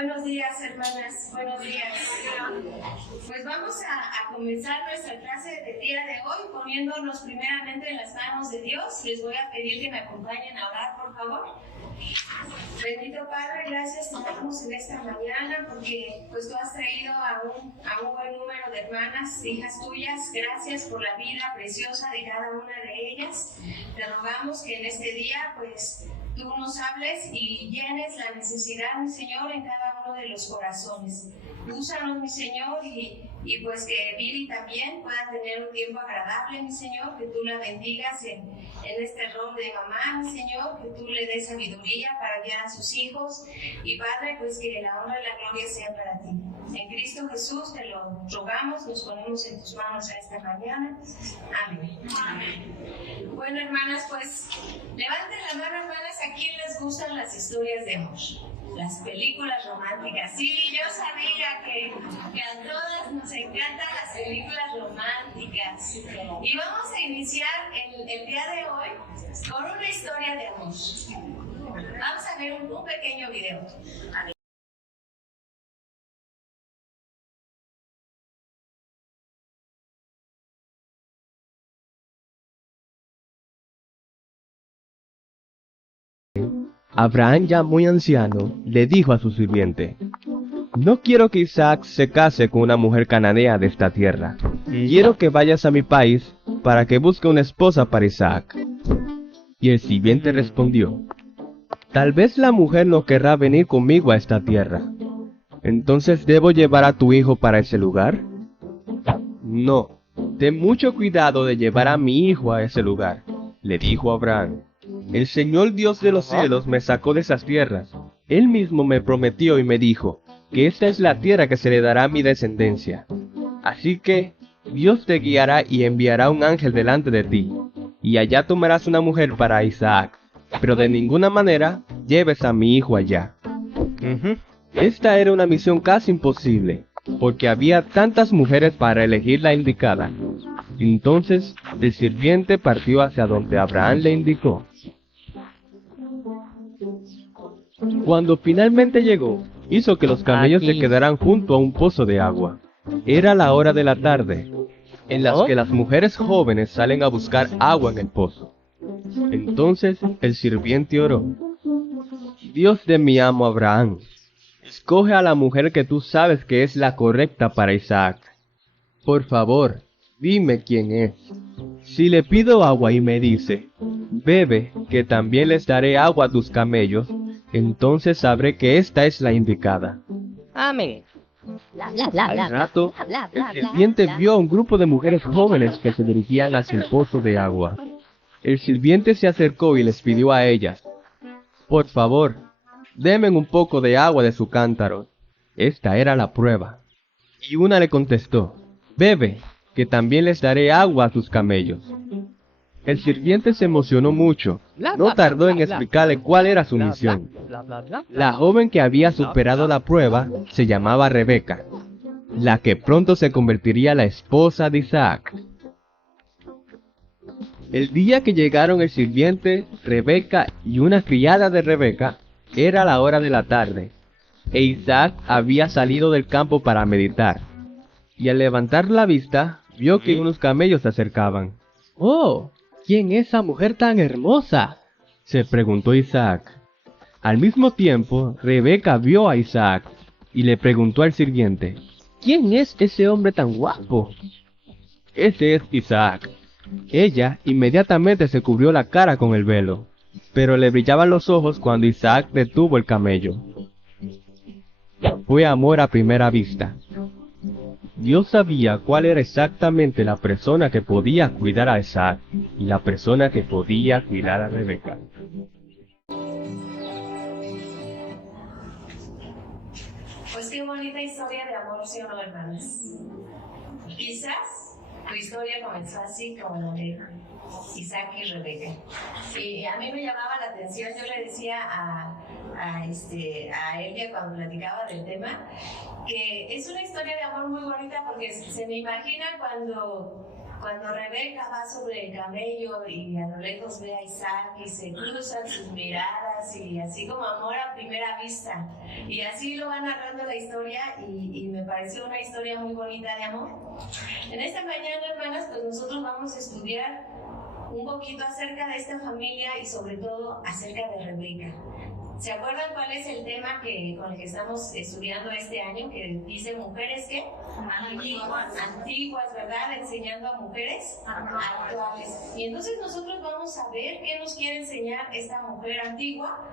Buenos días, hermanas, buenos días. Pues vamos a comenzar nuestra clase del día de hoy poniéndonos primeramente en las manos de Dios. Les voy a pedir que me acompañen a orar, por favor. Bendito Padre, gracias te damos en esta mañana porque pues tú has traído a un buen número de hermanas, hijas tuyas. Gracias por la vida preciosa de cada una de ellas. Te rogamos que en este día pues tú nos hables y llenes la necesidad, mi Señor, en cada uno de los corazones. Úsanos, mi Señor, y pues que Viri también pueda tener un tiempo agradable, mi Señor, que tú la bendigas en este rol de mamá, mi Señor, que tú le des sabiduría para guiar a sus hijos. Y Padre, pues que la honra y la gloria sea para ti. En Cristo Jesús te lo rogamos, nos ponemos en tus manos a esta mañana. Amén. Amén. Bueno, hermanas, pues levanten la mano, hermanas, ¿a quién les gustan las historias de amor? Las películas románticas. Sí, yo sabía que a todas nos encantan las películas románticas. Y vamos a iniciar el día de hoy con una historia de amor. Vamos a ver un pequeño video. A ver. Abraham, ya muy anciano, le dijo a su sirviente: No quiero que Isaac se case con una mujer cananea de esta tierra. Quiero que vayas a mi país para que busque una esposa para Isaac. Y el sirviente respondió: Tal vez la mujer no querrá venir conmigo a esta tierra. ¿Entonces debo llevar a tu hijo para ese lugar? No, ten mucho cuidado de llevar a mi hijo a ese lugar, le dijo Abraham. El Señor Dios de los cielos me sacó de esas tierras. Él mismo me prometió y me dijo que esta es la tierra que se le dará a mi descendencia. Así que Dios te guiará y enviará un ángel delante de ti, y allá tomarás una mujer para Isaac, pero de ninguna manera lleves a mi hijo allá. Esta era una misión casi imposible, porque había tantas mujeres para elegir la indicada. Entonces el sirviente partió hacia donde Abraham le indicó. Cuando finalmente llegó, hizo que los camellos se quedaran junto a un pozo de agua. Era la hora de la tarde, en las que las mujeres jóvenes salen a buscar agua en el pozo. Entonces el sirviente oró: Dios de mi amo Abraham, escoge a la mujer que tú sabes que es la correcta para Isaac. Por favor, dime quién es. Si le pido agua y me dice: bebe, que también les daré agua a tus camellos, entonces sabré que esta es la indicada. Amén. Al rato, el sirviente vio a un grupo de mujeres jóvenes que se dirigían hacia el pozo de agua. El sirviente se acercó y les pidió a ellas: por favor, denme un poco de agua de su cántaro. Esta era la prueba. Y una le contestó: bebe, que también les daré agua a tus camellos. El sirviente se emocionó mucho. No tardó en explicarle cuál era su misión. La joven que había superado la prueba se llamaba Rebeca, la que pronto se convertiría en la esposa de Isaac. El día que llegaron el sirviente, Rebeca y una criada de Rebeca, era la hora de la tarde, e Isaac había salido del campo para meditar. Y al levantar la vista, vio que unos camellos se acercaban. ¡Oh! ¿Quién es esa mujer tan hermosa?, se preguntó Isaac. Al mismo tiempo, Rebeca vio a Isaac y le preguntó al sirviente: ¿quién es ese hombre tan guapo? Ese es Isaac. Ella inmediatamente se cubrió la cara con el velo, pero le brillaban los ojos cuando Isaac detuvo el camello. Fue amor a primera vista. Dios sabía cuál era exactamente la persona que podía cuidar a Isaac y la persona que podía cuidar a Rebeca. Pues qué bonita historia de amor, ¿sí o no, hermanas? Quizás tu historia comenzó así como la de Isaac y Rebeca. Y a mí me llamaba la atención, yo le decía a Elia cuando platicaba del tema, que es una historia de amor muy bonita porque se me imagina cuando Cuando Rebeca va sobre el camello y a lo lejos ve a Isaac y se cruzan sus miradas y así como amor a primera vista. Y así lo va narrando la historia y me pareció una historia muy bonita de amor. En esta mañana, hermanas, pues nosotros vamos a estudiar un poquito acerca de esta familia y sobre todo acerca de Rebeca. ¿Se acuerdan cuál es el tema con el que estamos estudiando este año? Que dice mujeres, ¿qué? Antiguas, ¿verdad? Enseñando a mujeres actuales. Y entonces nosotros vamos a ver qué nos quiere enseñar esta mujer antigua,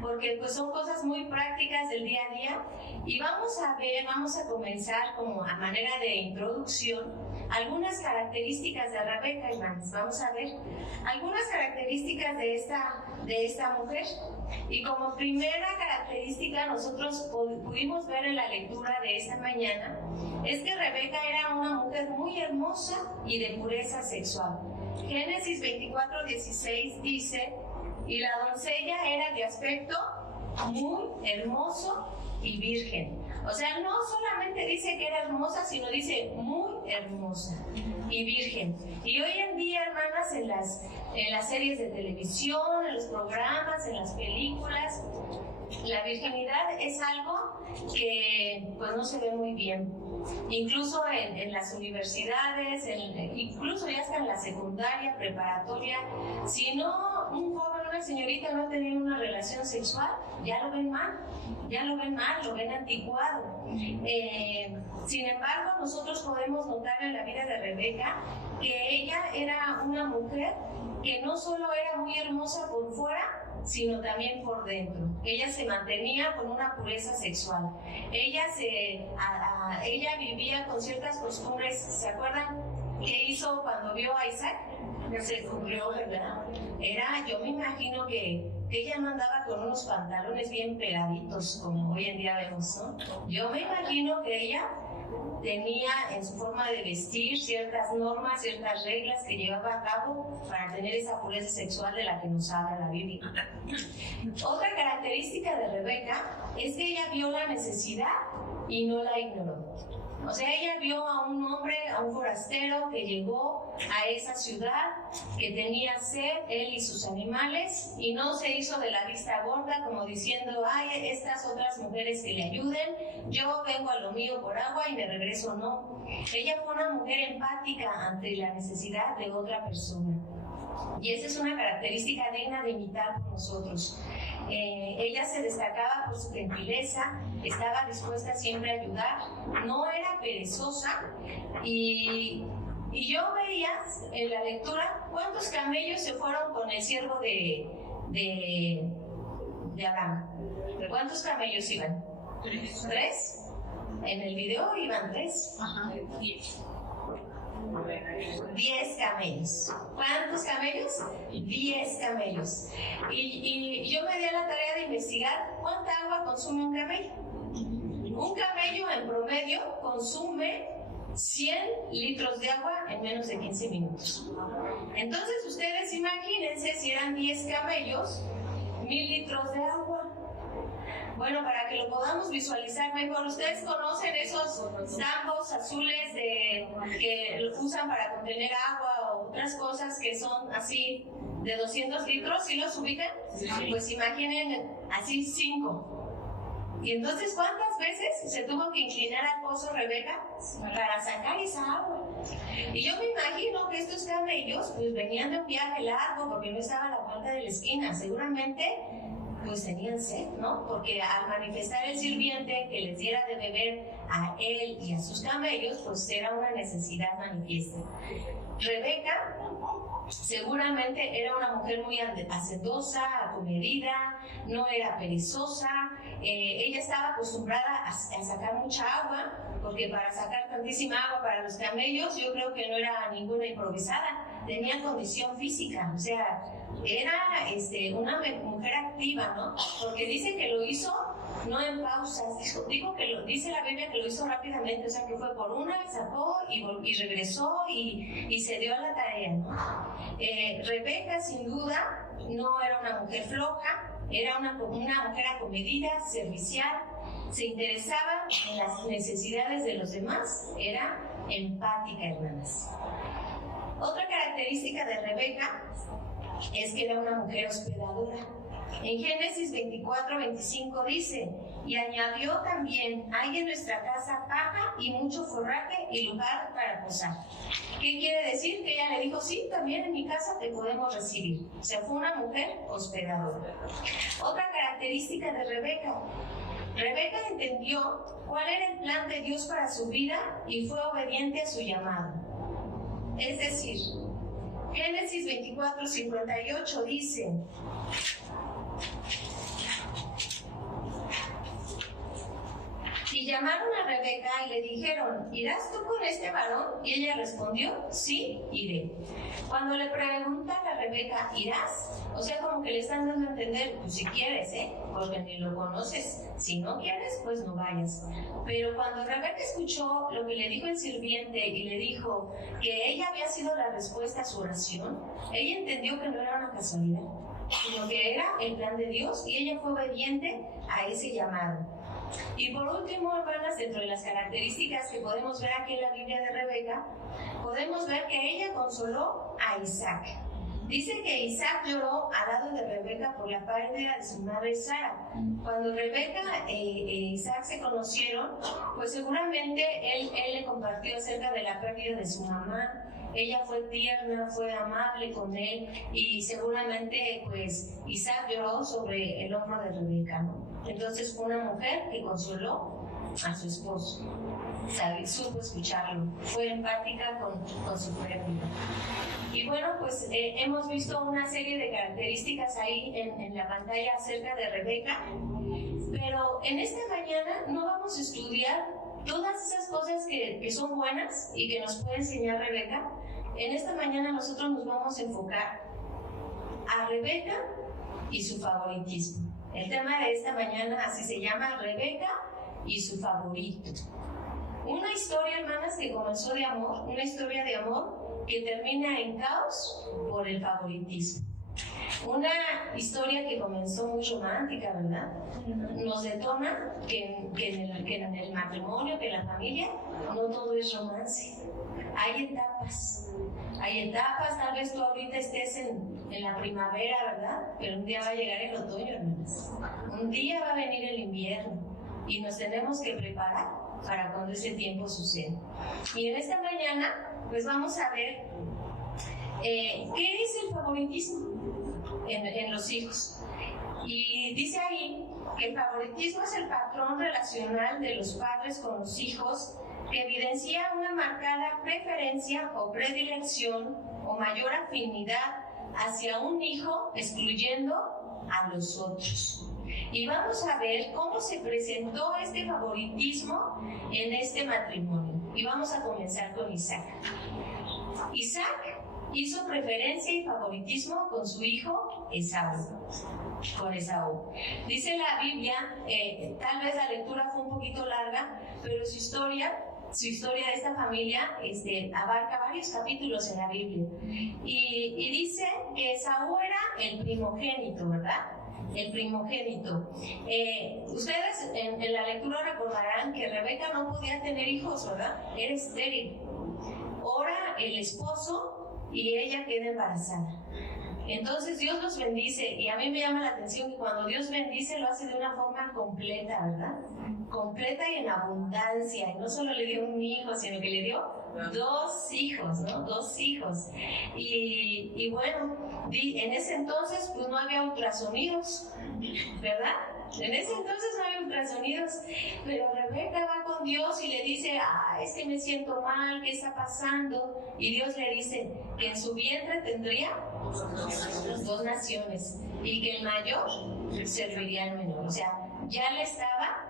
porque pues son cosas muy prácticas del día a día. Y vamos a comenzar como a manera de introducción algunas características de Rebeca, hermanos. Vamos a ver algunas características de esta mujer. Y como primera característica nosotros pudimos ver en la lectura de esta mañana es que Rebeca era una mujer muy hermosa y de pureza sexual. Génesis 24:16 dice: y la doncella era de aspecto muy hermoso y virgen. O sea, no solamente dice que era hermosa, sino dice muy hermosa y virgen. Y hoy en día, hermanas, en las series de televisión, en los programas, en las películas, la virginidad es algo que pues no se ve muy bien. Incluso en las universidades, incluso ya hasta en la secundaria, preparatoria, si no un joven, una señorita no ha tenido una relación sexual, ya lo ven mal, lo ven anticuado. Sin embargo, nosotros podemos notar en la vida de Rebeca que ella era una mujer que no solo era muy hermosa por fuera, sino también por dentro. Ella se mantenía con una pureza sexual. Ella vivía con ciertas costumbres. ¿Se acuerdan qué hizo cuando vio a Isaac? Se cubrió, ¿verdad? Yo me imagino que ella no andaba con unos pantalones bien pegaditos como hoy en día vemos, ¿no? Yo me imagino que ella tenía en su forma de vestir ciertas normas, ciertas reglas que llevaba a cabo para tener esa pureza sexual de la que nos habla la Biblia. Otra característica de Rebeca es que ella vio la necesidad y no la ignoró. O sea, ella vio a un hombre, a un forastero que llegó a esa ciudad, que tenía sed, él y sus animales, y no se hizo de la vista gorda como diciendo: ay, estas otras mujeres que le ayuden, yo vengo a lo mío por agua y me regreso. No, ella fue una mujer empática ante la necesidad de otra persona. Y esa es una característica digna de imitar por nosotros. Ella se destacaba por su gentileza, estaba dispuesta siempre a ayudar, no era perezosa y yo veía en la lectura cuántos camellos se fueron con el siervo de Abraham. ¿Cuántos camellos iban? ¿Tres? En el video iban 3. Ajá. 10 camellos. ¿Cuántos camellos? 10 camellos. Y yo me di a la tarea de investigar cuánta agua consume un camello. Un camello en promedio consume 100 litros de agua en menos de 15 minutos. Entonces ustedes imagínense si eran 10 camellos, 1000 litros de agua. Bueno, para que lo podamos visualizar mejor, ¿ustedes conocen esos tambos azules que usan para contener agua o otras cosas que son así de 200 litros? ¿Sí los ubican? Sí. Pues imaginen así 5. Y entonces, ¿cuántas veces se tuvo que inclinar al pozo Rebeca para sacar esa agua? Y yo me imagino que estos camellos pues venían de un viaje largo porque no estaba a la vuelta de la esquina. Seguramente pues tenían sed, ¿no? Porque al manifestar el sirviente que les diera de beber a él y a sus camellos, pues era una necesidad manifiesta. Rebeca seguramente era una mujer muy hacendosa, acomedida, no era perezosa. Ella estaba acostumbrada a sacar mucha agua, porque para sacar tantísima agua para los camellos yo creo que no era ninguna improvisada, tenía condición física, o sea, era una mujer activa, ¿no? Porque dice que lo hizo no en pausas, dice la Biblia que lo hizo rápidamente, o sea que fue por una, sacó y regresó y se dio a la tarea, ¿no? Rebeca sin duda no era una mujer floja, era una mujer acomedida, servicial, se interesaba en las necesidades de los demás, era empática, hermanas. Otra característica de Rebeca es que era una mujer hospedadora. En Génesis 24:25 dice: y añadió también: hay en nuestra casa paja y mucho forraje y lugar para posar. ¿Qué quiere decir? Que ella le dijo: sí, también en mi casa te podemos recibir. O sea, fue una mujer hospedadora. Otra característica de Rebeca: Rebeca entendió cuál era el plan de Dios para su vida y fue obediente a su llamado. Es decir, Génesis 24:58 dice: y llamaron a Rebeca y le dijeron: ¿irás tú con este varón? Y ella respondió: sí, iré. Cuando le preguntan a Rebeca: ¿irás? O sea, como que le están dando a entender: pues si quieres, porque ni lo conoces. Si no quieres, pues no vayas. Pero cuando Rebeca escuchó lo que le dijo el sirviente y le dijo que ella había sido la respuesta a su oración, ella entendió que no era una casualidad, sino que era el plan de Dios, y ella fue obediente a ese llamado. Y por último, hermanas, dentro de las características que podemos ver aquí en la Biblia de Rebeca, podemos ver que ella consoló a Isaac. Dice que Isaac lloró al lado de Rebeca por la pérdida de su madre Sara. Cuando Rebeca e Isaac se conocieron, pues seguramente él le compartió acerca de la pérdida de su mamá. Ella fue tierna, fue amable con él, y seguramente pues Isaac lloró sobre el hombro de Rebeca, ¿no? Entonces fue una mujer que consoló a su esposo, supo escucharlo, fue empática con su pérdida. Y bueno, pues hemos visto una serie de características ahí en la pantalla acerca de Rebeca, pero en esta mañana no vamos a estudiar todas esas cosas que son buenas y que nos puede enseñar Rebeca. En esta mañana nosotros nos vamos a enfocar a Rebeca y su favoritismo. El tema de esta mañana así se llama: Rebeca y su favorito. Una historia, hermanas, que comenzó de amor, una historia de amor que termina en caos por el favoritismo. Una historia que comenzó muy romántica, ¿verdad? Nos detona que en el matrimonio, que en la familia, no todo es romance. Hay etapas, tal vez tú ahorita estés en la primavera, ¿verdad? Pero un día va a llegar el otoño, hermanas. Un día va a venir el invierno y nos tenemos que preparar para cuando ese tiempo suceda. Y en esta mañana, pues vamos a ver qué es el favoritismo en los hijos. Y dice ahí que el favoritismo es el patrón relacional de los padres con los hijos que evidencia una marcada preferencia o predilección o mayor afinidad hacia un hijo, excluyendo a los otros. Y vamos a ver cómo se presentó este favoritismo en este matrimonio. Y vamos a comenzar con Isaac. Isaac hizo preferencia y favoritismo con su hijo Esaú. Con Esaú. Dice la Biblia, tal vez la lectura fue un poquito larga, pero su historia de esta familia abarca varios capítulos en la Biblia. Y dice que Esaú era el primogénito, ¿verdad? El primogénito. Ustedes en la lectura recordarán que Rebeca no podía tener hijos, ¿verdad? Era estéril. Ora el esposo y ella queda embarazada. Entonces Dios los bendice, y a mí me llama la atención que cuando Dios bendice lo hace de una forma completa, ¿verdad? Completa y en abundancia. Y no solo le dio un hijo, sino que le dio 2 hijos, ¿no? 2 hijos. Y bueno, en ese entonces pues no había ultrasonidos, ¿verdad? En ese entonces no había ultrasonidos, pero Rebeca va con Dios y le dice: es que me siento mal, ¿qué está pasando? Y Dios le dice que en su vientre tendría 2 naciones y que el mayor serviría al menor. O sea, ya le estaba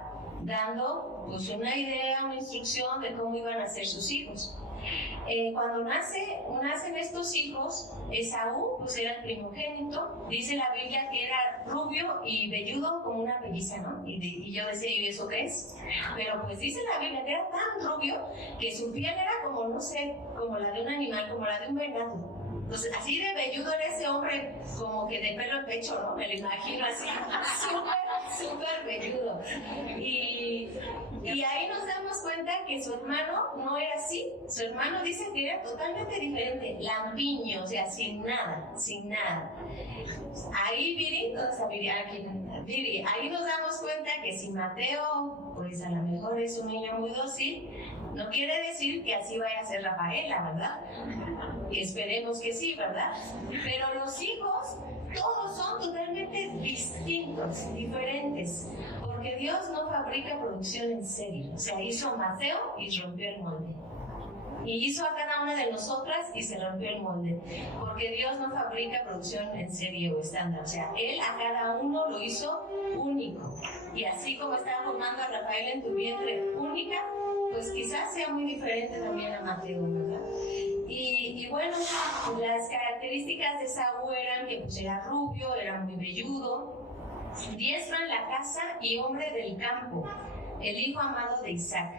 dando pues una idea, una instrucción de cómo iban a ser sus hijos. Cuando nacen estos hijos, Esaú pues era el primogénito. Dice la Biblia que era rubio y velludo como una pelliza, ¿no? Y yo decía: ¿y eso qué es? Pero pues dice la Biblia que era tan rubio que su piel era como, no sé, como la de un animal, como la de un venado. pues así de velludo era ese hombre, como que de pelo en pecho, ¿no? Me lo imagino así, súper velludo. Y ahí nos damos cuenta que su hermano no era así. Su hermano dice que era totalmente diferente, lampiño, o sea, sin nada. Ahí, Viri, ¿dónde está Viri? Aquí, Viri, ahí nos damos cuenta que si Mateo, pues a lo mejor es un niño muy dócil, no quiere decir que así vaya a ser Rafaela, ¿verdad? Y esperemos que sí, ¿verdad? Pero los hijos, todos son totalmente distintos, diferentes, porque Dios no fabrica producción en serie. O sea, hizo a Mateo y rompió el molde. Y hizo a cada una de nosotras y se rompió el molde, porque Dios no fabrica producción en serie o estándar. O sea, Él a cada uno lo hizo único. Y así como está formando a Rafael en tu vientre única, pues quizás sea muy diferente también a Mateo, ¿verdad? Y bueno, las características de Esaú eran que pues era rubio, era muy velludo, diestro en la casa y hombre del campo, el hijo amado de Isaac.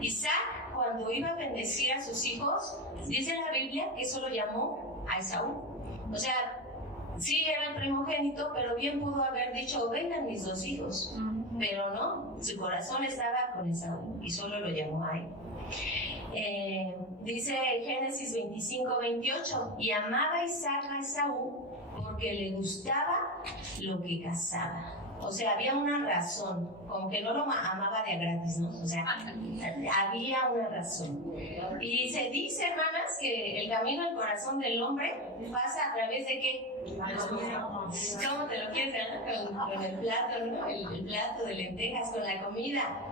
Isaac, cuando iba a bendecir a sus hijos, dice la Biblia que solo llamó a Esaú. O sea, sí era el primogénito, pero bien pudo haber dicho, vengan mis dos hijos. Pero no, su corazón estaba con Esaú y solo lo llamó a él. Dice Génesis 25-28, y amaba Isaac a Esaú porque le gustaba lo que cazaba. O sea, había una razón, como que no lo amaba de a gratis, ¿no? O sea, había una razón. Y se dice, hermanas, que el camino al corazón del hombre pasa a través de ¿qué? ¿Cómo te lo quieres ganar? Con el plato, ¿no? El plato de lentejas, con la comida.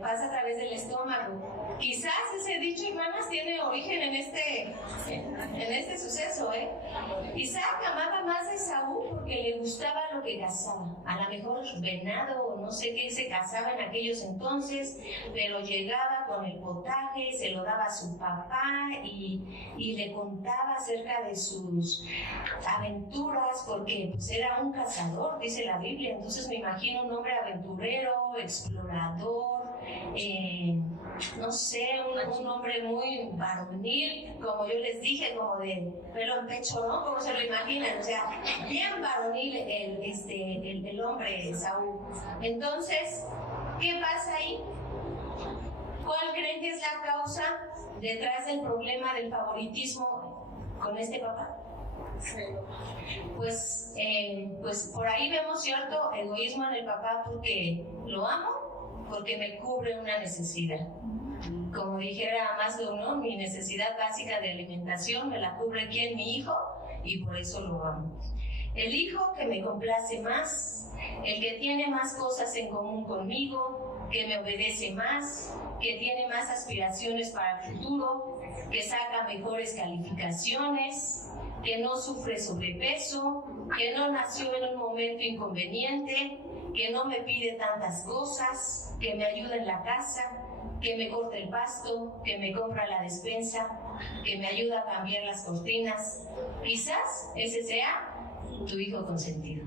Pasa a través del estómago. Quizás ese dicho, hermanas, tiene origen en este suceso, ¿eh? Isaac amaba más a Esaú porque le gustaba lo que cazaba. A lo mejor venado o no sé qué se cazaba en aquellos entonces, pero llegaba con el potaje, se lo daba a su papá y le contaba acerca de sus aventuras, porque pues era un cazador, dice la Biblia. Entonces me imagino un hombre aventurero, explorador, no sé, un hombre muy varonil, como yo les dije, como de pelo en pecho, ¿no? ¿Cómo se lo imaginan? O sea, bien varonil el hombre Saúl. Entonces, ¿qué pasa ahí? ¿Cuál creen que es la causa detrás del problema del favoritismo con este papá? Pues por ahí vemos cierto egoísmo en el papá, porque lo amo, porque me cubre una necesidad. Como dijera Maslow, ¿no? Mi necesidad básica de alimentación me la cubre ¿quién? Mi hijo, y por eso lo amo. El hijo que me complace más, el que tiene más cosas en común conmigo, que me obedece más, que tiene más aspiraciones para el futuro, que saca mejores calificaciones, que no sufre sobrepeso, que no nació en un momento inconveniente, que no me pide tantas cosas, que me ayuda en la casa, que me corta el pasto, que me compra la despensa, que me ayuda a cambiar las cortinas. Quizás ese sea tu hijo consentido.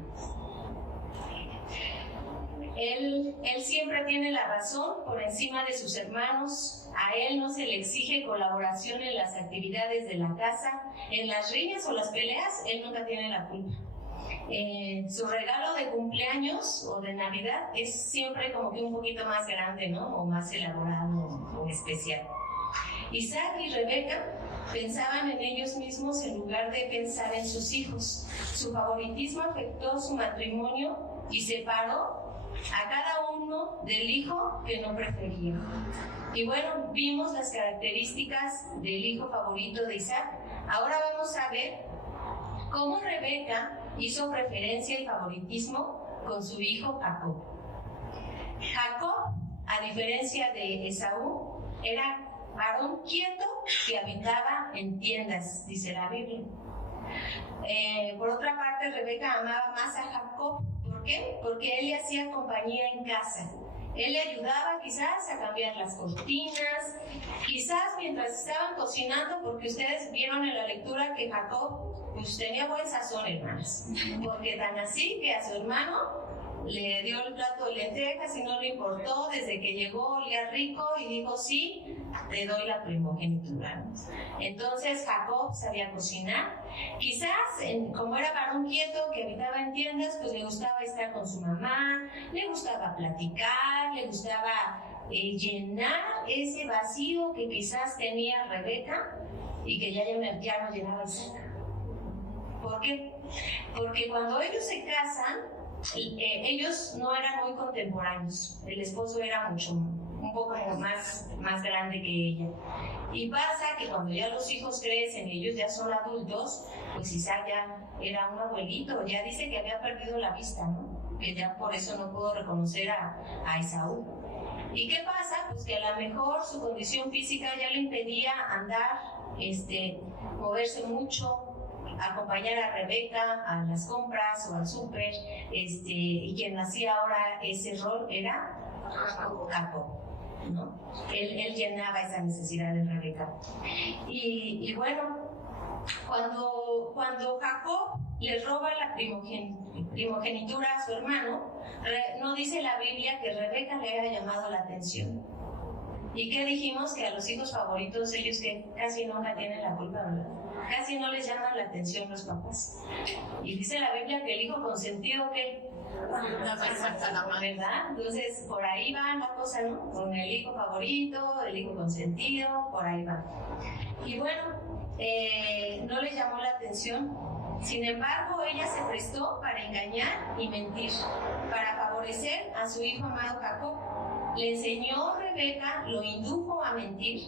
Él siempre tiene la razón por encima de sus hermanos. A él no se le exige colaboración en las actividades de la casa. En las riñas o las peleas, él nunca tiene la culpa. Su regalo de cumpleaños o de Navidad es siempre como que un poquito más grande, ¿no? O más elaborado o especial. Isaac y Rebeca pensaban en ellos mismos en lugar de pensar en sus hijos. Su favoritismo afectó su matrimonio y separó a cada uno del hijo que no prefería. Y bueno, vimos las características del hijo favorito de Isaac. Ahora vamos a ver cómo Rebeca hizo preferencia y favoritismo con su hijo Jacob. Jacob, a diferencia de Esaú, era varón quieto que habitaba en tiendas, dice la Biblia. Por otra parte, Rebeca amaba más a Jacob. ¿Por qué? Porque él le hacía compañía en casa. Él le ayudaba quizás a cambiar las cortinas, quizás mientras estaban cocinando, porque ustedes vieron en la lectura que Jacob pues tenía buen sazón, hermanas, porque tan así que a su hermano le dio el plato de lentejas y no le importó, desde que llegó olía rico y dijo sí, te doy la primogenitura. Entonces Jacob sabía cocinar, quizás como era varón quieto que habitaba en tiendas, pues le gustaba estar con su mamá, le gustaba platicar, le gustaba llenar ese vacío que quizás tenía Rebeca y que ya no llenaba Isaac. ¿Por qué? Porque cuando ellos se casan, ellos no eran muy contemporáneos. El esposo era un poco más grande que ella. Y pasa que cuando ya los hijos crecen y ellos ya son adultos, pues Isaac ya era un abuelito, ya dice que había perdido la vista, ¿no? Que ya por eso no pudo reconocer a Esaú. ¿Y qué pasa? Pues que a lo mejor su condición física ya le impedía andar, moverse mucho, acompañar a Rebeca a las compras o al súper, y quien hacía ahora ese rol era Jacob, ¿no? Él llenaba esa necesidad de Rebeca. Y bueno, cuando Jacob le roba la primogenitura a su hermano, no dice la Biblia que Rebeca le haya llamado la atención. ¿Y qué dijimos? Que a los hijos favoritos, ellos que casi nunca tienen la culpa, ¿verdad? Casi no les llaman la atención los papás. Y dice la Biblia que el hijo consentido, ¿qué? ¿Verdad? Entonces, por ahí va la cosa, ¿no? Con el hijo favorito, el hijo consentido, por ahí va. Y bueno, no le llamó la atención. Sin embargo, ella se prestó para engañar y mentir, para favorecer a su hijo amado Jacob. Le enseñó Rebeca, lo indujo a mentir,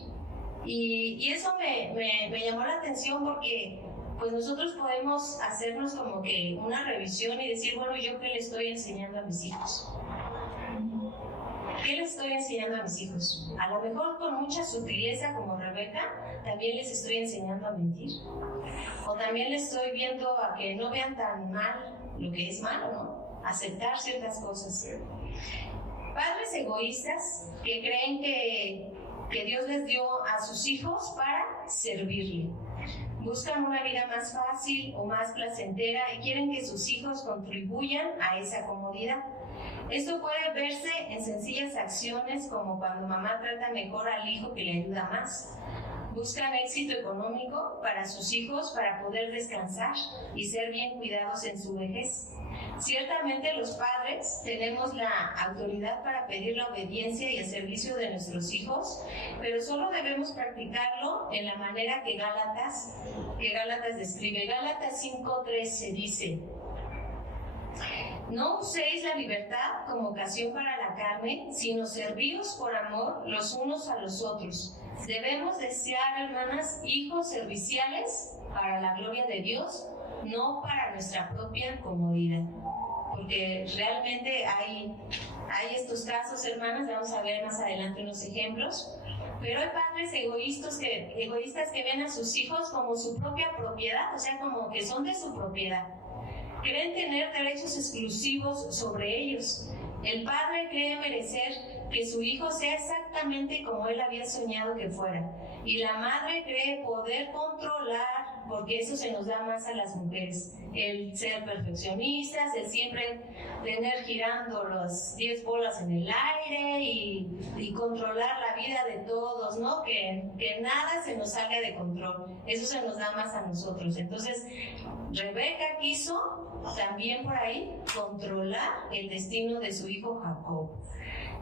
y eso me llamó la atención porque pues nosotros podemos hacernos como que una revisión y decir, bueno, ¿yo qué le estoy enseñando a mis hijos? ¿Qué les estoy enseñando a mis hijos? A lo mejor con mucha sutileza como Rebeca, también les estoy enseñando a mentir. O también les estoy viendo a que no vean tan mal lo que es malo, ¿no? Aceptar ciertas cosas. Padres egoístas que creen que Dios les dio a sus hijos para servirle. Buscan una vida más fácil o más placentera y quieren que sus hijos contribuyan a esa comodidad. Esto puede verse en sencillas acciones como cuando mamá trata mejor al hijo que le ayuda más. Buscan éxito económico para sus hijos para poder descansar y ser bien cuidados en su vejez. Ciertamente los padres tenemos la autoridad para pedir la obediencia y el servicio de nuestros hijos, pero solo debemos practicarlo en la manera que Gálatas describe. Gálatas 5:13 dice: no uséis la libertad como ocasión para la carne, sino servíos por amor los unos a los otros. Debemos desear, hermanas, hijos serviciales para la gloria de Dios, no para nuestra propia comodidad. Porque realmente hay estos casos, hermanas, vamos a ver más adelante unos ejemplos, pero hay padres egoístas que ven a sus hijos como su propia propiedad, o sea, como que son de su propiedad. Creen tener derechos exclusivos sobre ellos. El padre cree merecer que su hijo sea exactamente como él había soñado que fuera. Y la madre cree poder controlar, porque eso se nos da más a las mujeres, el ser perfeccionistas, el siempre tener girando los 10 bolas en el aire y controlar la vida de todos, ¿no? Que nada se nos salga de control. Eso se nos da más a nosotros. Entonces, Rebeca quiso también por ahí controlar el destino de su hijo Jacob.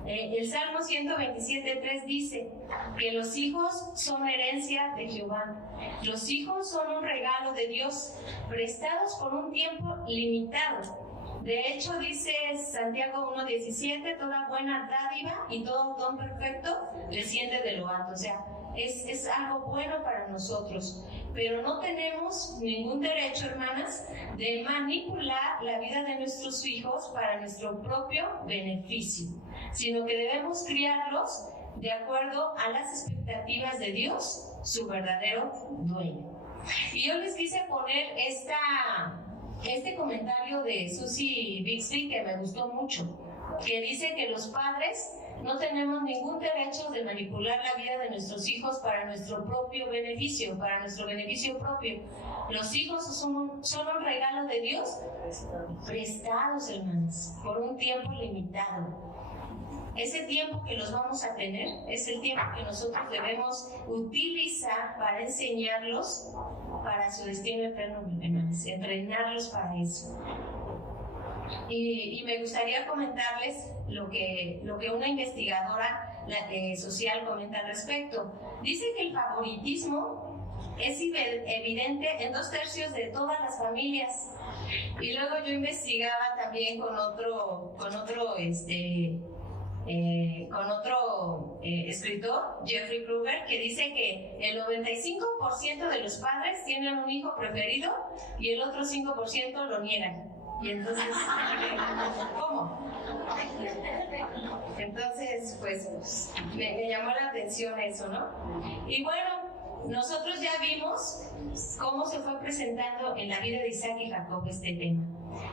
El Salmo 127:3 dice que los hijos son herencia de Jehová. Los hijos son un regalo de Dios, prestados por un tiempo limitado. De hecho, dice Santiago 1:17, toda buena dádiva y todo don perfecto desciende de lo alto. O sea, es algo bueno para nosotros, pero no tenemos ningún derecho, hermanas, de manipular la vida de nuestros hijos para nuestro propio beneficio, sino que debemos criarlos de acuerdo a las expectativas de Dios, su verdadero dueño. Y yo les quise poner este comentario de Susie Bixby que me gustó mucho. que dice que los padres no tenemos ningún derecho de manipular la vida de nuestros hijos para nuestro propio beneficio, para nuestro beneficio propio. Los hijos son un regalo de Dios, prestados, hermanos, por un tiempo limitado. Ese tiempo que los vamos a tener es el tiempo que nosotros debemos utilizar para enseñarlos para su destino eterno, hermanos, entrenarlos para eso. Y me gustaría comentarles lo que una investigadora social comenta al respecto. Dice que el favoritismo es evidente en 2/3 de todas las familias. Y luego yo investigaba también con otro escritor, Jeffrey Kruger, que dice que el 95% de los padres tienen un hijo preferido y el otro 5% lo niegan. Y entonces, ¿cómo? Entonces, pues, me llamó la atención eso, ¿no? Y bueno, nosotros ya vimos cómo se fue presentando en la vida de Isaac y Jacob este tema.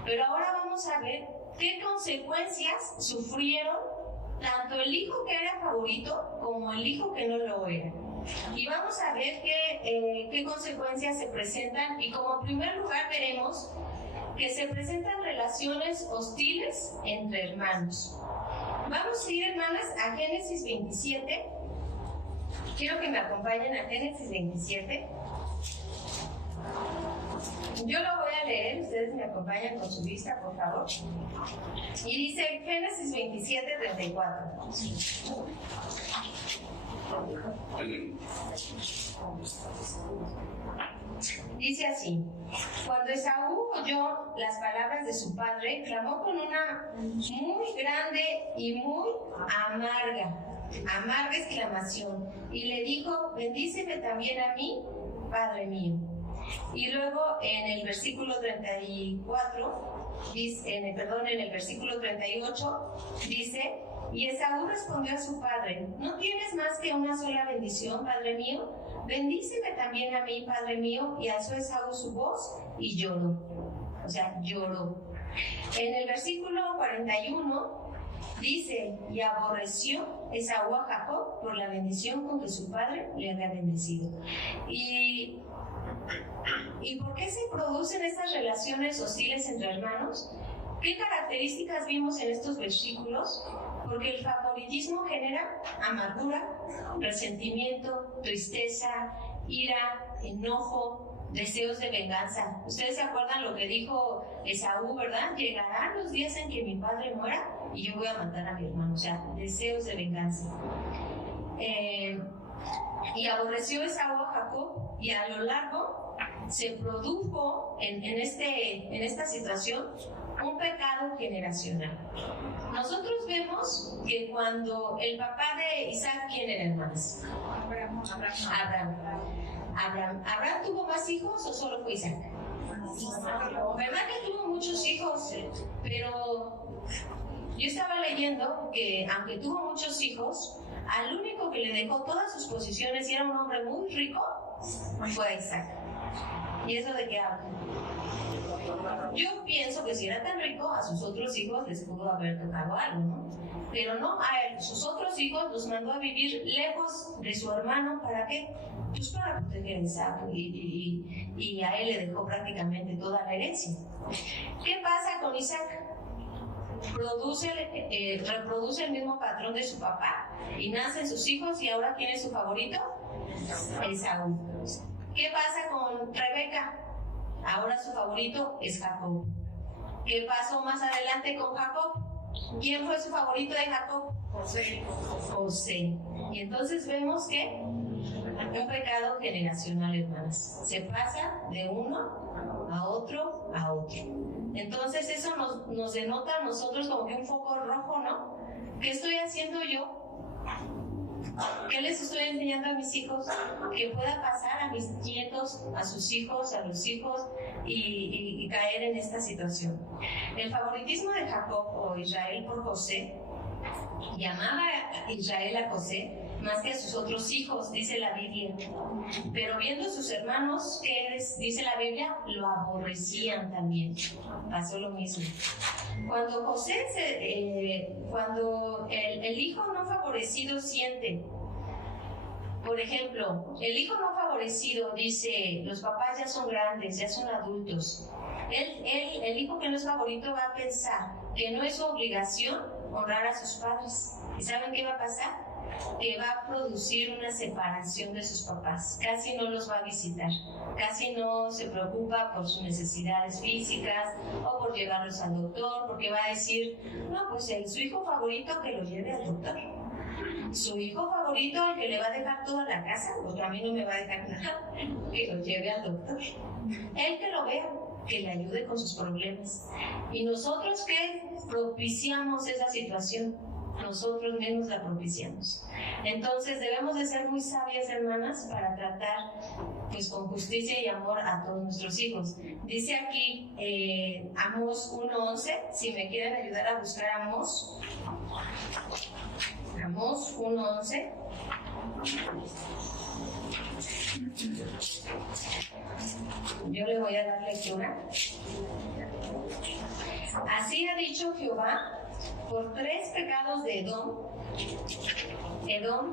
Pero ahora vamos a ver qué consecuencias sufrieron tanto el hijo que era favorito como el hijo que no lo era. Y vamos a ver qué consecuencias se presentan, y como primer lugar veremos que se presentan relaciones hostiles entre hermanos. Vamos a ir, hermanas, a Génesis 27. Quiero que me acompañen a Génesis 27. Yo lo voy a leer, ustedes me acompañan con su vista, por favor. Y dice Génesis 27, 34. Dice así: cuando Esaú oyó las palabras de su padre, clamó con una muy grande y muy amarga exclamación, y le dijo: bendíceme también a mí, Padre mío. Y luego en el versículo 34, en el versículo 38, dice: y Esaú respondió a su padre: ¿no tienes más que una sola bendición, padre mío? Bendíceme también a mí, padre mío. Y alzó Esaú su voz y lloró. O sea, lloró. En el versículo 41 dice: y aborreció Esaú a Jacob por la bendición con que su padre le había bendecido. ¿Y por qué se producen estas relaciones hostiles entre hermanos? ¿Qué características vimos en estos versículos? Porque el favoritismo genera amargura, resentimiento, tristeza, ira, enojo, deseos de venganza. Ustedes se acuerdan lo que dijo Esaú, ¿verdad? Llegarán los días en que mi padre muera y yo voy a matar a mi hermano. O sea, deseos de venganza. Y aborreció Esaú a Jacob, y a lo largo se produjo en esta situación un pecado generacional. Nosotros vemos que cuando el papá de Isaac, ¿quién era, hermanos? Abraham tuvo más hijos o solo fue Isaac? ¿Verdad que tuvo muchos hijos? Pero yo estaba leyendo que aunque tuvo muchos hijos, al único que le dejó todas sus posesiones y era un hombre muy rico fue a Isaac. ¿Y eso de qué habla? Yo pienso que si era tan rico, a sus otros hijos les pudo haber tocado algo, ¿no? Pero no, a él, sus otros hijos los mandó a vivir lejos de su hermano. ¿Para qué? Pues para proteger a Isaac, y a él le dejó prácticamente toda la herencia. ¿Qué pasa con Isaac? Reproduce el mismo patrón de su papá y nacen sus hijos, y ahora ¿quién es su favorito? Esaú. ¿Qué pasa con Rebeca? Ahora su favorito es Jacob. ¿Qué pasó más adelante con Jacob? ¿Quién fue su favorito de Jacob? José. Y entonces vemos que un pecado generacional, hermanas. Se pasa de uno a otro a otro. Entonces eso nos denota a nosotros como que un foco rojo, ¿no? ¿Qué estoy haciendo yo? ¿Qué les estoy enseñando a mis hijos? Que pueda pasar a mis nietos, a sus hijos, a los hijos, y caer en esta situación. El favoritismo de Jacob o Israel por José, llamaba a Israel a José, más que a sus otros hijos, dice la Biblia. Pero viendo a sus hermanos, que dice la Biblia, lo aborrecían también. Pasó lo mismo. Cuando cuando el hijo no favorecido siente, por ejemplo, el hijo no favorecido dice, los papás ya son grandes, ya son adultos. El hijo que no es favorito va a pensar que no es su obligación honrar a sus padres. ¿Y saben qué va a pasar? Que va a producir una separación de sus papás. Casi no los va a visitar, casi no se preocupa por sus necesidades físicas o por llevarlos al doctor, porque va a decir, no, pues su hijo favorito que lo lleve al doctor. Su hijo favorito, al que le va a dejar toda la casa, pues a mí no me va a dejar nada, que lo lleve al doctor. Él que lo vea, que le ayude con sus problemas. Y nosotros que propiciamos esa situación, nosotros mismos la propiciamos. Entonces debemos de ser muy sabias, hermanas, para tratar pues con justicia y amor a todos nuestros hijos. Dice aquí Amós 1:11, si me quieren ayudar a buscar Amós 1:11. Yo le voy a dar lectura. Así ha dicho Jehová, por 3 pecados de Edom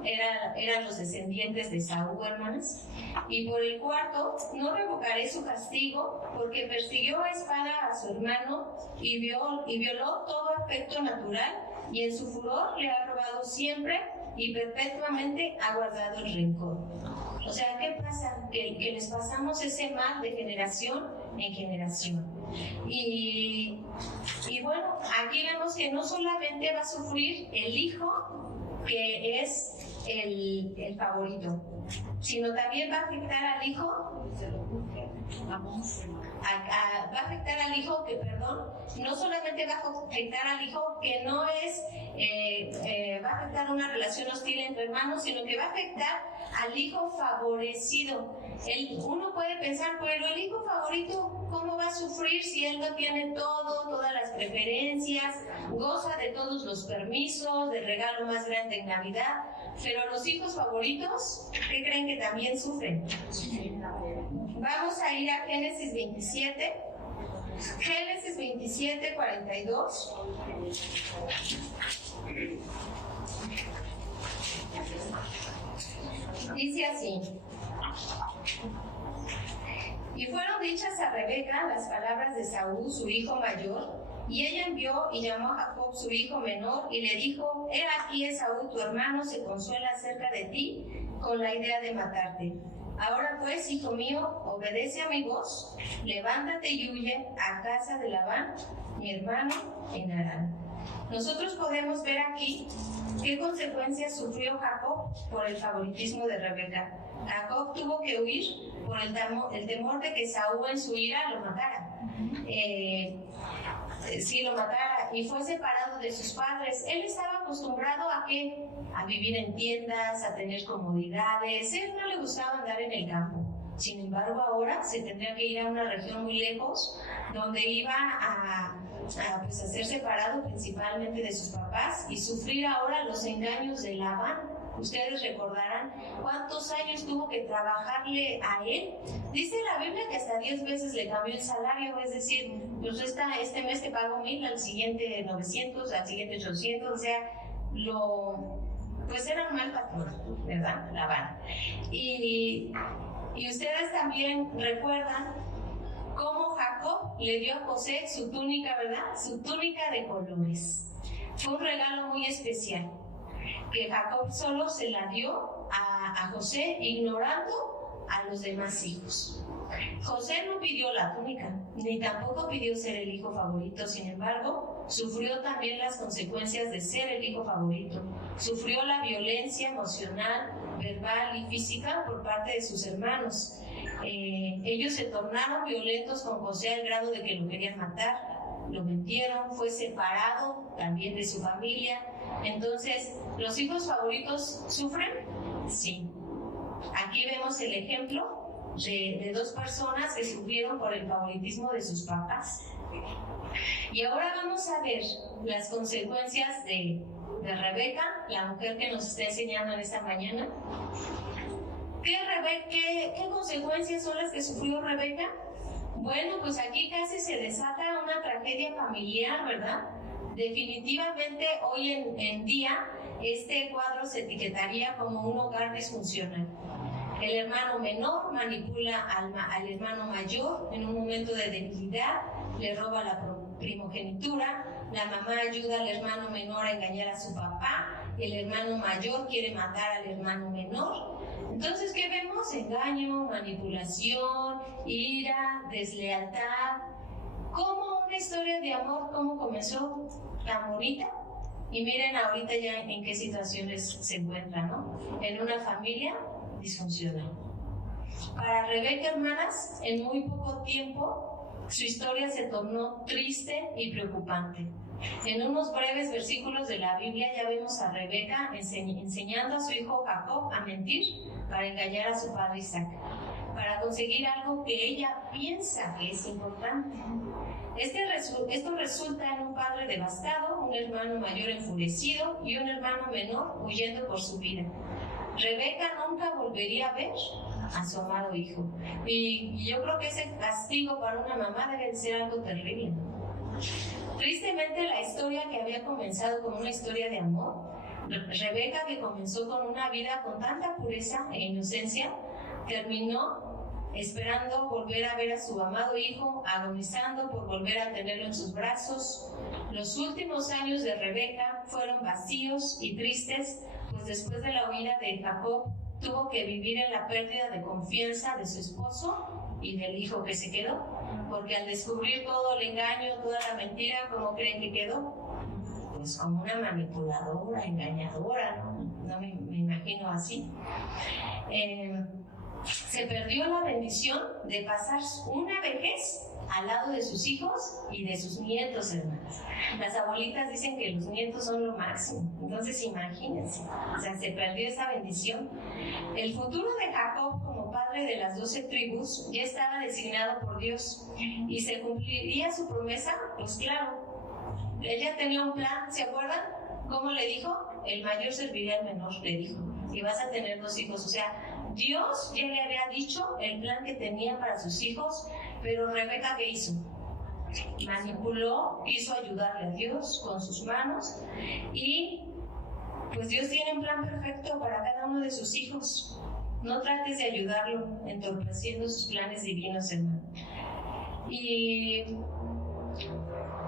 eran los descendientes de Saúl, hermanas, y por el 4 no revocaré su castigo, porque persiguió a espada a su hermano y violó todo afecto natural, y en su furor le ha robado siempre y perpetuamente ha guardado el rencor. O sea, ¿qué pasa? Que les pasamos ese mal de generación en generación. Y bueno, aquí vemos que no solamente va a sufrir el hijo, que es el favorito, sino también va a afectar al hijo, no solamente va a afectar al hijo que no es, va a afectar una relación hostil entre hermanos, sino que va a afectar al hijo favorecido. Uno puede pensar, pero el hijo favorito, ¿cómo va a sufrir si él no tiene todas las preferencias, goza de todos los permisos, del regalo más grande en Navidad? Pero los hijos favoritos, ¿qué creen que también sufren? Vamos a ir a Génesis 27. Génesis 27, 42. Dice así: y fueron dichas a Rebeca las palabras de Saúl, su hijo mayor, y ella envió y llamó a Jacob, su hijo menor, y le dijo: he aquí Esaú, tu hermano, se consuela acerca de ti con la idea de matarte. Ahora pues, hijo mío, obedece a mi voz, levántate y huye a casa de Labán, mi hermano, en Harán. Nosotros podemos ver aquí qué consecuencias sufrió Jacob por el favoritismo de Rebeca. Jacob tuvo que huir por el temor de que Saúl en su ira lo matara. Si lo matara, y fue separado de sus padres. Él estaba acostumbrado a ¿qué? A vivir en tiendas, a tener comodidades. Él no le gustaba andar en el campo. Sin embargo, ahora se tendría que ir a una región muy lejos, donde iba a ser separado principalmente de sus papás y sufrir ahora los engaños de Labán. Ustedes recordarán cuántos años tuvo que trabajarle a él. Dice la Biblia que hasta 10 veces le cambió el salario, es decir, pues este mes te pago 1,000, al siguiente 900, al siguiente 800, o sea, pues era un mal patrón, ¿verdad? Labán. Y ustedes también recuerdan cómo Jacob le dio a José su túnica, ¿verdad? Su túnica de colores. Fue un regalo muy especial, que Jacob solo se la dio a José, ignorando a los demás hijos. José no pidió la túnica, ni tampoco pidió ser el hijo favorito. Sin embargo, sufrió también las consecuencias de ser el hijo favorito. Sufrió la violencia emocional, verbal y física por parte de sus hermanos. Ellos se tornaron violentos con José al grado de que lo querían matar. Lo mintieron, fue separado también de su familia. Entonces, ¿los hijos favoritos sufren? Sí. Aquí vemos el ejemplo de 2 personas que sufrieron por el favoritismo de sus papás. Y ahora vamos a ver las consecuencias de de Rebeca, la mujer que nos está enseñando en esta mañana. ¿Qué consecuencias son las que sufrió Rebeca? Bueno, pues aquí casi se desata una tragedia familiar, ¿verdad? Definitivamente hoy en día este cuadro se etiquetaría como un hogar disfuncional. El hermano menor manipula al hermano mayor en un momento de debilidad, le roba la primogenitura, la mamá ayuda al hermano menor a engañar a su papá, el hermano mayor quiere matar al hermano menor. Entonces, ¿qué vemos? Engaño, manipulación, ira, deslealtad. ¿Cómo una historia de amor, cómo comenzó tan bonita? Y miren ahorita ya en qué situaciones se encuentra, ¿no? En una familia disfuncional. Para Rebeca, hermanas, en muy poco tiempo, su historia se tornó triste y preocupante. En unos breves versículos de la Biblia ya vemos a Rebeca enseñando a su hijo Jacob a mentir para engañar a su padre Isaac, para conseguir algo que ella piensa que es importante. Esto resulta en un padre devastado, un hermano mayor enfurecido y un hermano menor huyendo por su vida. Rebeca nunca volvería a ver a su amado hijo. Y yo creo que ese castigo para una mamá debe ser algo terrible. Tristemente, la historia que había comenzado como una historia de amor, Rebeca, que comenzó con una vida con tanta pureza e inocencia, terminó esperando volver a ver a su amado hijo, agonizando por volver a tenerlo en sus brazos. Los últimos años de Rebeca fueron vacíos y tristes, pues después de la huida de Jacob, tuvo que vivir en la pérdida de confianza de su esposo y del hijo que se quedó, porque al descubrir todo el engaño, toda la mentira, ¿cómo creen que quedó? Pues como una manipuladora, engañadora, no me imagino así. Se perdió la bendición de pasar una vejez al lado de sus hijos y de sus nietos, hermanas. Las abuelitas dicen que los nietos son lo máximo, entonces imagínense, o sea, se perdió esa bendición. El futuro de Jacob como padre de las 12 tribus ya estaba designado por Dios y se cumpliría su promesa, pues claro, ella tenía un plan, ¿se acuerdan? ¿Cómo le dijo? El mayor servirá al menor, le dijo, y vas a tener 2 hijos, o sea, Dios ya le había dicho el plan que tenía para sus hijos, pero Rebeca, ¿qué hizo? Manipuló, quiso ayudarle a Dios con sus manos y pues Dios tiene un plan perfecto para cada uno de sus hijos. No trates de ayudarlo entorpeciendo sus planes divinos, hermano. Y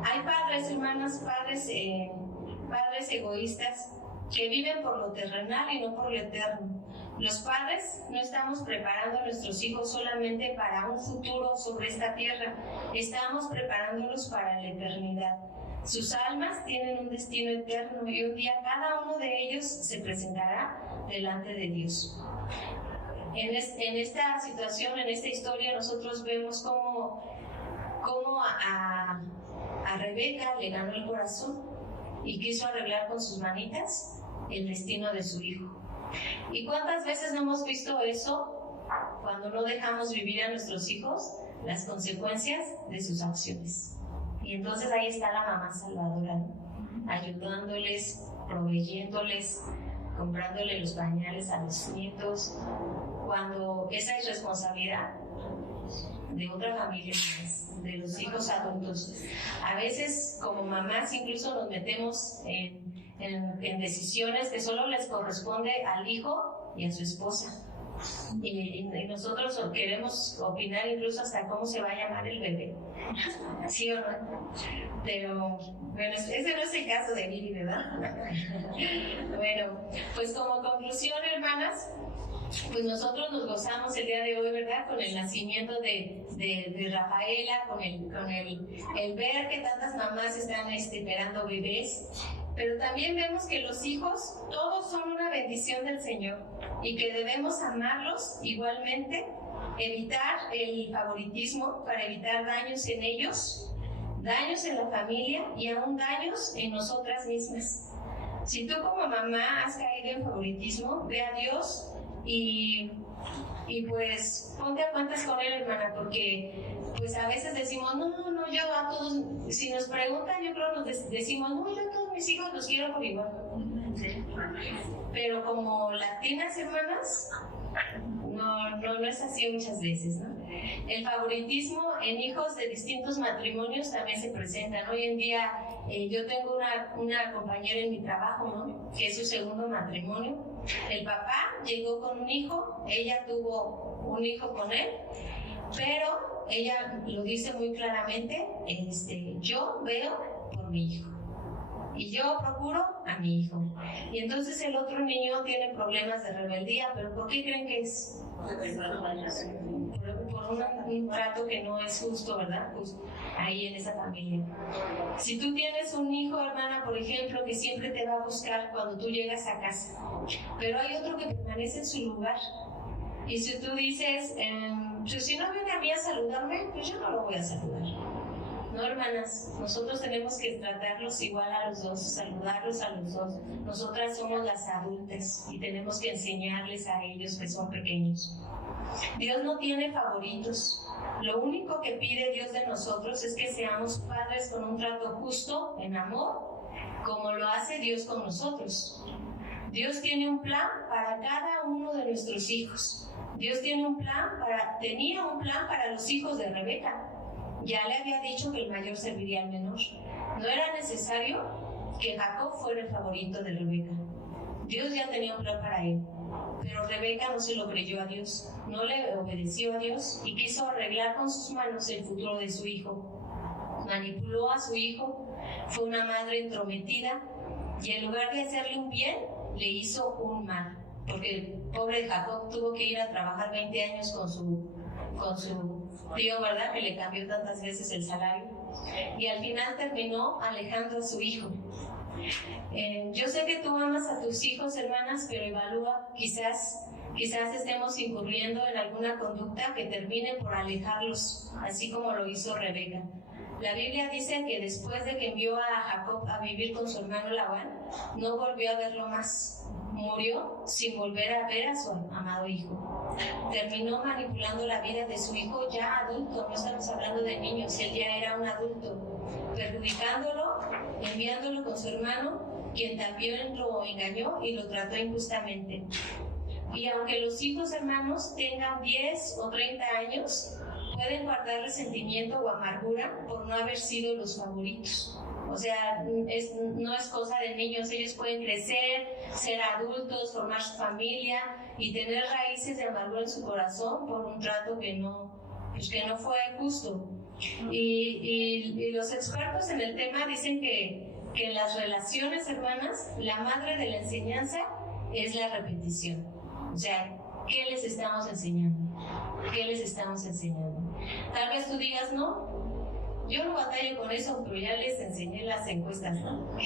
hay padres, hermanas, padres egoístas que viven por lo terrenal y no por lo eterno. Los padres no estamos preparando a nuestros hijos solamente para un futuro sobre esta tierra, estamos preparándolos para la eternidad. Sus almas tienen un destino eterno y un día cada uno de ellos se presentará delante de Dios. En esta situación, en esta historia, nosotros vemos cómo a Rebeca le ganó el corazón y quiso arreglar con sus manitas el destino de su hijo. ¿Y cuántas veces no hemos visto eso cuando no dejamos vivir a nuestros hijos las consecuencias de sus acciones? Y entonces ahí está la mamá salvadora, ¿no? Ayudándoles, proveyéndoles, comprándole los pañales a los nietos, cuando esa es responsabilidad de otra familia más, de los hijos adultos. A veces como mamás incluso nos metemos en decisiones que solo les corresponde al hijo y a su esposa. Y nosotros queremos opinar incluso hasta cómo se va a llamar el bebé. ¿Sí o no? Pero, bueno, ese no es el caso de Lili, ¿verdad? Bueno, pues como conclusión, hermanas, pues nosotros nos gozamos el día de hoy, ¿verdad? Con el nacimiento de Rafaela, con el ver que tantas mamás están esperando bebés. Pero también vemos que los hijos todos son una bendición del Señor y que debemos amarlos igualmente, evitar el favoritismo para evitar daños en ellos, daños en la familia y aún daños en nosotras mismas. Si tú como mamá has caído en favoritismo, ve a Dios y pues ponte a cuentas con Él, hermana, porque pues a veces decimos, no, yo a todos, si nos preguntan, yo creo nos decimos, no, yo a todos mis hijos los quiero por igual. Pero como latinas, hermanas, no es así muchas veces, ¿no? El favoritismo en hijos de distintos matrimonios también se presenta, ¿no? Hoy en día yo tengo una compañera en mi trabajo, ¿no? Que es su segundo matrimonio. El papá llegó con un hijo, ella tuvo un hijo con él, pero ella lo dice muy claramente, yo veo por mi hijo. Y yo procuro a mi hijo. Y entonces el otro niño tiene problemas de rebeldía, pero ¿por qué creen que es? Por un trato que no es justo, ¿verdad? Pues ahí en esa familia. Si tú tienes un hijo, hermana, por ejemplo, que siempre te va a buscar cuando tú llegas a casa, pero hay otro que permanece en su lugar. Y si tú dices, pues si no viene a mí a saludarme, pues yo no lo voy a saludar. No, hermanas, nosotros tenemos que tratarlos igual a los dos, saludarlos a los dos. Nosotras somos las adultas y tenemos que enseñarles a ellos que son pequeños. Dios no tiene favoritos. Lo único que pide Dios de nosotros es que seamos padres con un trato justo, en amor, como lo hace Dios con nosotros. Dios tiene un plan para cada uno de nuestros hijos. Dios tenía un plan para los hijos de Rebeca. Ya le había dicho que el mayor serviría al menor. No era necesario que Jacob fuera el favorito de Rebeca. Dios ya tenía un plan para él. Pero Rebeca no se lo creyó a Dios, no le obedeció a Dios y quiso arreglar con sus manos el futuro de su hijo. Manipuló a su hijo, fue una madre entrometida y en lugar de hacerle un bien, le hizo un mal. Porque el pobre Jacob tuvo que ir a trabajar 20 años con su tío, ¿verdad? Que le cambió tantas veces el salario. Y al final terminó alejando a su hijo. Yo sé que tú amas a tus hijos, hermanas, pero evalúa, quizás estemos incurriendo en alguna conducta que termine por alejarlos, así como lo hizo Rebeca. La Biblia dice que después de que envió a Jacob a vivir con su hermano Labán, no volvió a verlo más. Murió sin volver a ver a su amado hijo. Terminó manipulando la vida de su hijo ya adulto, no estamos hablando de niños, él ya era un adulto, perjudicándolo, enviándolo con su hermano, quien también lo engañó y lo trató injustamente. Y aunque los hijos hermanos tengan 10 o 30 años, pueden guardar resentimiento o amargura por no haber sido los favoritos. O sea, no es cosa de niños, ellos pueden crecer, ser adultos, formar su familia y tener raíces de amargura en su corazón por un trato que no fue justo. Y los expertos en el tema dicen que en las relaciones, hermanas, la madre de la enseñanza es la repetición. O sea, ¿qué les estamos enseñando? ¿Qué les estamos enseñando? Tal vez tú digas, no, yo no batallo con eso, pero ya les enseñé las encuestas, ¿no? O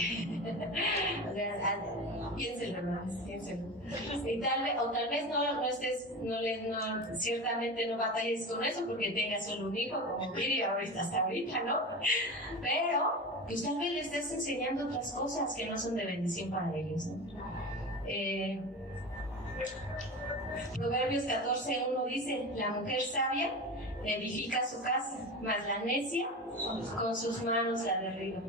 sea, piénselo, hermanos, piénselo. Y tal vez ciertamente no batalles con eso porque tengas solo un hijo, como Miri hasta ahorita, ¿no? Pero, pues tal vez le estés enseñando otras cosas que no son de bendición para ellos, ¿no? Proverbios 14:1 dice, la mujer sabia edifica su casa, mas la necia con sus manos la derriba.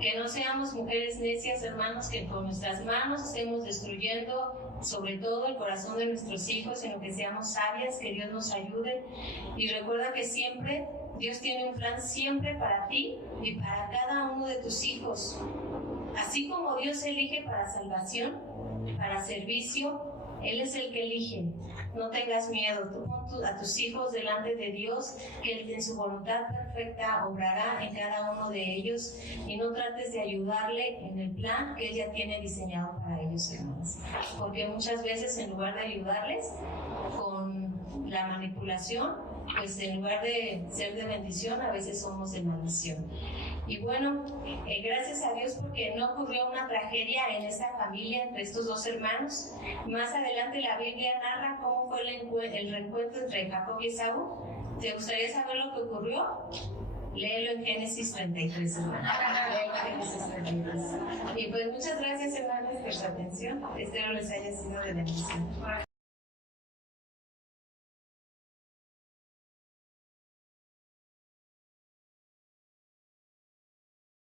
Que no seamos mujeres necias, hermanos, que con nuestras manos estemos destruyendo sobre todo el corazón de nuestros hijos, sino que seamos sabias, que Dios nos ayude. Y recuerda que siempre Dios tiene un plan siempre para ti y para cada uno de tus hijos. Así como Dios elige para salvación, para servicio, Él es el que elige. No tengas miedo, tú pon a tus hijos delante de Dios, que Él en su voluntad perfecta obrará en cada uno de ellos, y no trates de ayudarle en el plan que Él ya tiene diseñado para ellos, hermanos. Porque muchas veces en lugar de ayudarles con la manipulación, pues en lugar de ser de bendición, a veces somos de maldición. Y bueno, gracias a Dios porque no ocurrió una tragedia en esta familia entre estos dos hermanos. Más adelante la Biblia narra cómo fue el reencuentro entre Jacob y Esaú. ¿Te gustaría saber lo que ocurrió? Léelo en Génesis 33, hermanos. Léelo en Génesis 33. Y pues muchas gracias, hermanos, por su atención. Espero les haya sido de bendición.